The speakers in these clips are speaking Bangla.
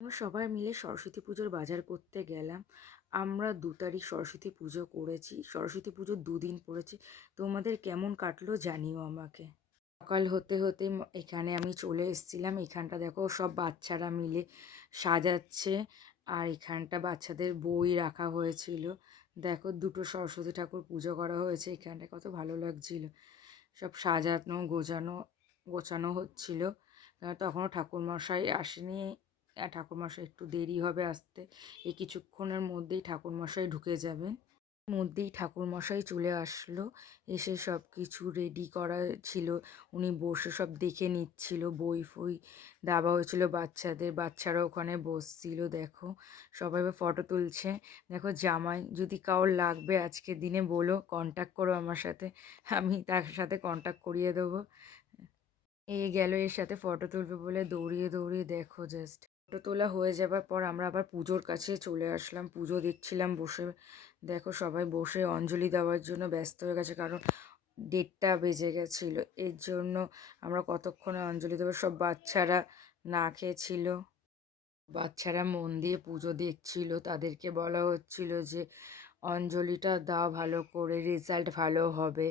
আমরা সবাই মিলে সরস্বতী পুজোর বাজার করতে গেলাম। আমরা ২ তারিখ সরস্বতী পুজো করেছি। সরস্বতী পুজোর ২ দিন পড়েছে। তোমাদের কেমন কাটলো জানিও আমাকে। সকাল হতে হতে এখানে আমি চলে এসেছিলাম। এখানটা দেখো সব বাচ্চারা মিলে সাজাচ্ছে। আর এখানটা বাচ্চাদের বই রাখা হয়েছিল। দেখো দুটো সরস্বতী ঠাকুর পুজো করা হয়েছে। এখানটায় কত ভালো লাগছিল। সব সাজানো গোছানো হচ্ছিল। তখনও ঠাকুরমশাই আসেনি। ঠাকুরমশাই একটু দেরি হবে আসতে। এই কিছুক্ষণের মধ্যেই ঠাকুরমশাই ঢুকে যাবেন। মধ্যেই ঠাকুরমশাই চলে আসলো। এসে সব কিছু রেডি করা ছিল। উনি বসে সব দেখে নিচ্ছিল। বই ফই দেওয়া হয়েছিল বাচ্চাদের। বাচ্চারা ওখানে বসছিল। দেখো সবাই ফটো তুলছে। দেখো জামাই যদি কারোর লাগবে আজকের দিনে বলো, কন্ট্যাক্ট করো আমার সাথে। আমি তার সাথে কন্ট্যাক্ট করিয়ে দেবো। গেল এর সাথে ফটো তুলবে বলে দৌড়িয়ে দৌড়িয়ে দেখো জাস্ট। ফটো তোলা হয়ে যাবার পর আমরা আবার পুজোর কাছে চলে আসলাম। পুজো দেখছিলাম বসে। দেখো সবাই বসে অঞ্জলি দেওয়ার জন্য ব্যস্ত হয়ে গেছে, কারণ 1:30 বেজে গেছিলো। এর জন্য আমরা কতক্ষণে অঞ্জলি দেবো। সব বাচ্চারা না খেয়েছিল। বাচ্চারা মন দিয়ে পুজো দেখছিল। তাদেরকে বলা হচ্ছিল যে অঞ্জলিটা দাও ভালো করে, রেজাল্ট ভালো হবে।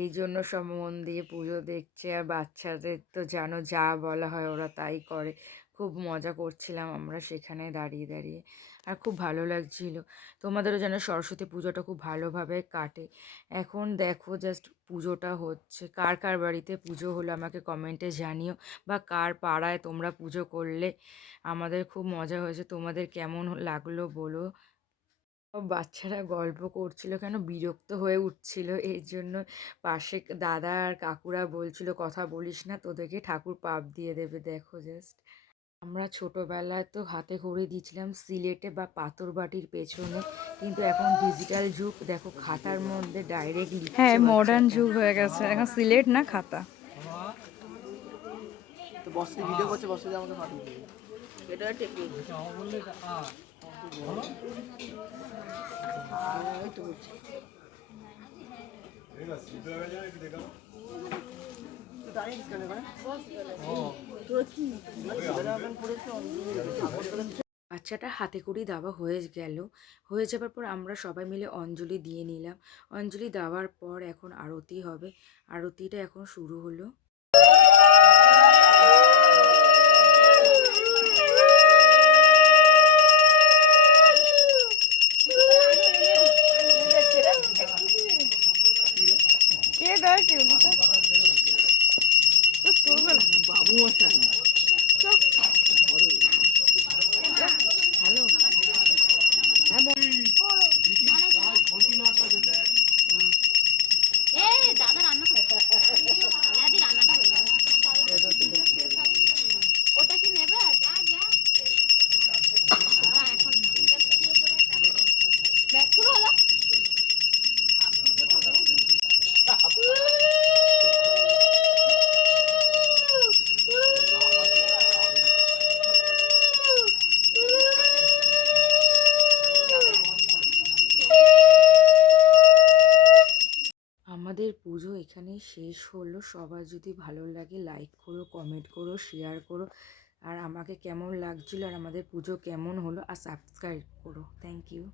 এই জন্য সব মন দিয়ে পুজো দেখছে। আর বাচ্চাদের তো জানো যা বলা হয় ওরা তাই করে। খুব মজা করছিলাম আমরা সেখানে দাঁড়িয়ে দাঁড়িয়ে। আর খুব ভালো লাগছিল। তোমাদেরও যেন সরস্বতী পুজোটা খুব ভালোভাবে কাটে। এখন দেখো জাস্ট পুজোটা হচ্ছে। কার কার বাড়িতে পুজো হলো আমাকে কমেন্টে জানিও, বা কার পাড়ায় তোমরা পুজো করলে। আমাদের খুব মজা হয়েছে। তোমাদের কেমন লাগলো বলো। সব বাচ্চারা গল্প করছিল, কেন বিরক্ত হয়ে উঠছিল। এই জন্য পাশে দাদা আর কাকুরা বলছিল কথা বলিস না, তোদেরকে ঠাকুর পাপ দিয়ে দেবে। দেখো জাস্ট। আমরা ছোটোবেলায় তো হাতে খড়ি দিয়েছিলাম সিলেটে বা পাথর বাটির পেছনে, কিন্তু এখন ডিজিটাল যুগ। দেখো খাতার মধ্যে ডাইরেক্ট হ্যাঁ, লিখছে মডার্ন বাচ্চাটা। যুগ হয়ে গেছে এখন, সিলেট না খাতা। তো বসে ভিডিও করছে, বসে আমাকে পাঠিয়ে দেবে। এটা টেকনিক। এই তো বলছি। তো দাঁড়িয়ে কেন ভাই? তোরা কি বাচ্চাটা হাতে করেই দেওয়া হয়ে যাবার পর আমরা সবাই মিলে অঞ্জলি দিয়ে নিলাম। অঞ্জলি দেওয়ার পর এখন আরতি হবে। আরতিটা এখন শুরু হলো। কে দেয় কেউ দিতে? বাবু মশাই। হ্যালো। দাদা রান্না করতে রান্নাটা হয়ে যাবে। ওটা কি নেবে? এখন না, ব্যাস শুরু হলো। আমাদের পুজো এখানেই শেষ হলো। সবার যদি ভালো লাগে লাইক করো, কমেন্ট করো, শেয়ার করো। আর আমাকে কেমন লাগছিলো আর আমাদের পুজো কেমন হলো, আর সাবস্ক্রাইব করো। Thank you.